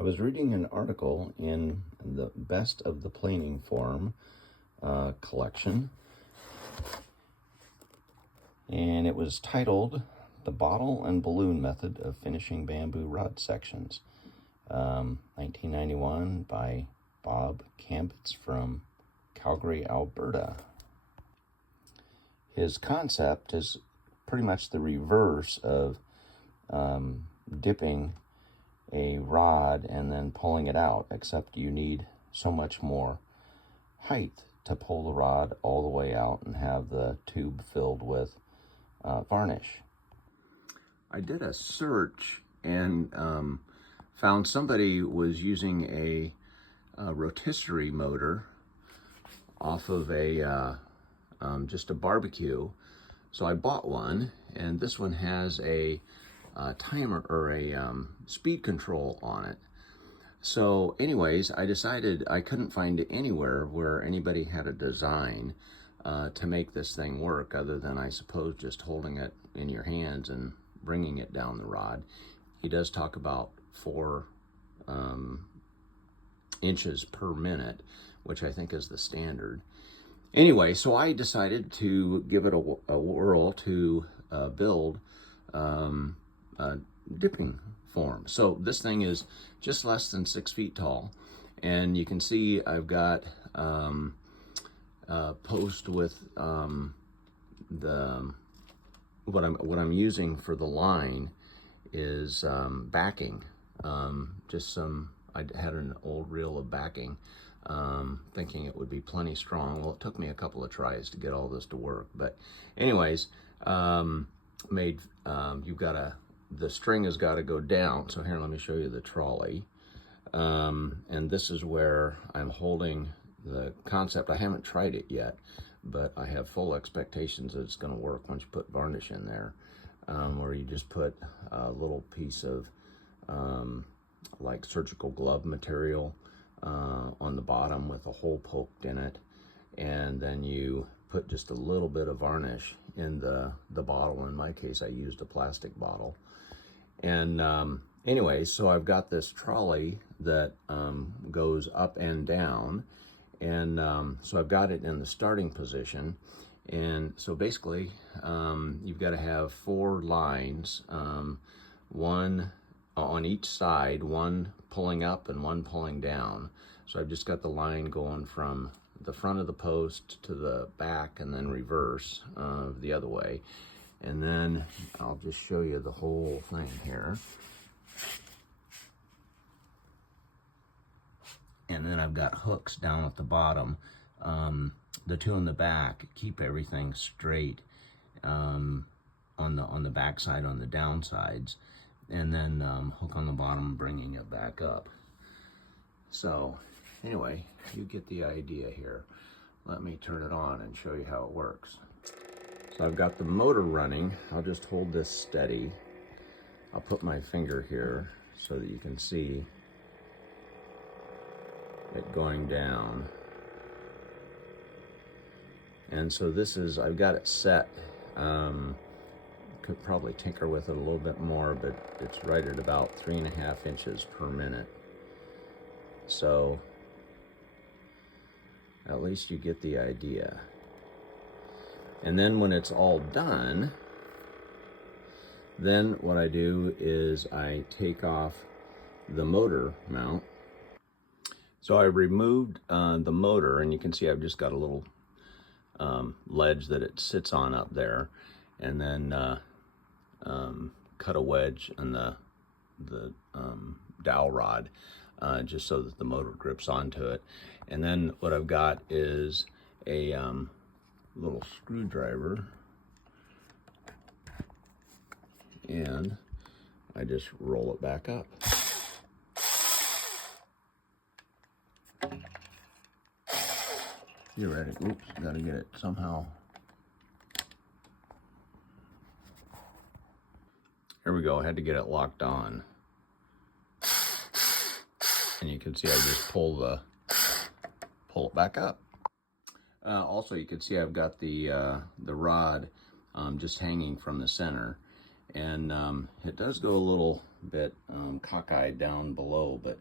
I was reading an article in the Best of the Planing Form collection, and it was titled The Bottle and Balloon Method of Finishing Bamboo Rod Sections, 1991 by Bob Cambitz from Calgary, Alberta. His concept is pretty much the reverse of dipping a rod and then pulling it out, except you need so much more height to pull the rod all the way out and have the tube filled with varnish. I did a search and found somebody was using a rotisserie motor off of a just a barbecue. So I bought one, and this one has a timer or a speed control on it. So anyways, I decided I couldn't find anywhere where anybody had a design to make this thing work, other than, I suppose, just holding it in your hands and bringing it down the rod. He does talk about 4 inches per minute, which I think is the standard. Anyway, so I decided to give it a whirl to build a dipping form. So this thing is just less than 6 feet tall, and you can see I've got post with the what I'm using for the line is backing. Just some, I had an old reel of backing, thinking it would be plenty strong. Well, it took me a couple of tries to get all this to work, but anyways, you've got the string has got to go down. So here, let me show you the trolley. And this is where I'm holding the concept. I haven't tried it yet, but I have full expectations that it's going to work once you put varnish in there, where you just put a little piece of like surgical glove material on the bottom with a hole poked in it, and then you put just a little bit of varnish in the bottle. In my case, I used a plastic bottle. And anyway, so I've got this trolley that goes up and down, and so I've got it in the starting position. And so basically, you've got to have 4 lines, one on each side, one pulling up and one pulling down. So I've just got the line going from the front of the post to the back, and then reverse the other way. And then I'll just show you the whole thing here. And then I've got hooks down at the bottom. The 2 in the back keep everything straight on the back side, on the downsides, and then hook on the bottom, bringing it back up. So anyway, you get the idea here. Let me turn it on and show you how it works. So I've got the motor running. I'll just hold this steady. I'll put my finger here so that you can see it going down. And so this is, I've got it set. Could probably tinker with it a little bit more, but it's right at about 3.5 inches per minute. So at least you get the idea. And then when it's all done, then what I do is I take off the motor mount. So I removed the motor, and you can see I've just got a little ledge that it sits on up there, and then cut a wedge in the dowel rod, just so that the motor grips onto it. And then what I've got is a little screwdriver, and I just roll it back up. You're ready. Oops, gotta get it somehow. Here we go. I had to get it locked on. And you can see I just pull it back up. Also, you can see I've got the rod just hanging from the center, and it does go a little bit cockeyed down below, but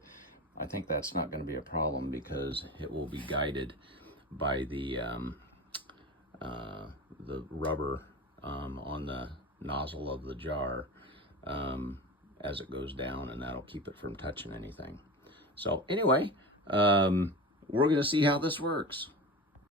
I think that's not going to be a problem because it will be guided by the rubber on the nozzle of the jar as it goes down, and that'll keep it from touching anything. So anyway, we're going to see how this works.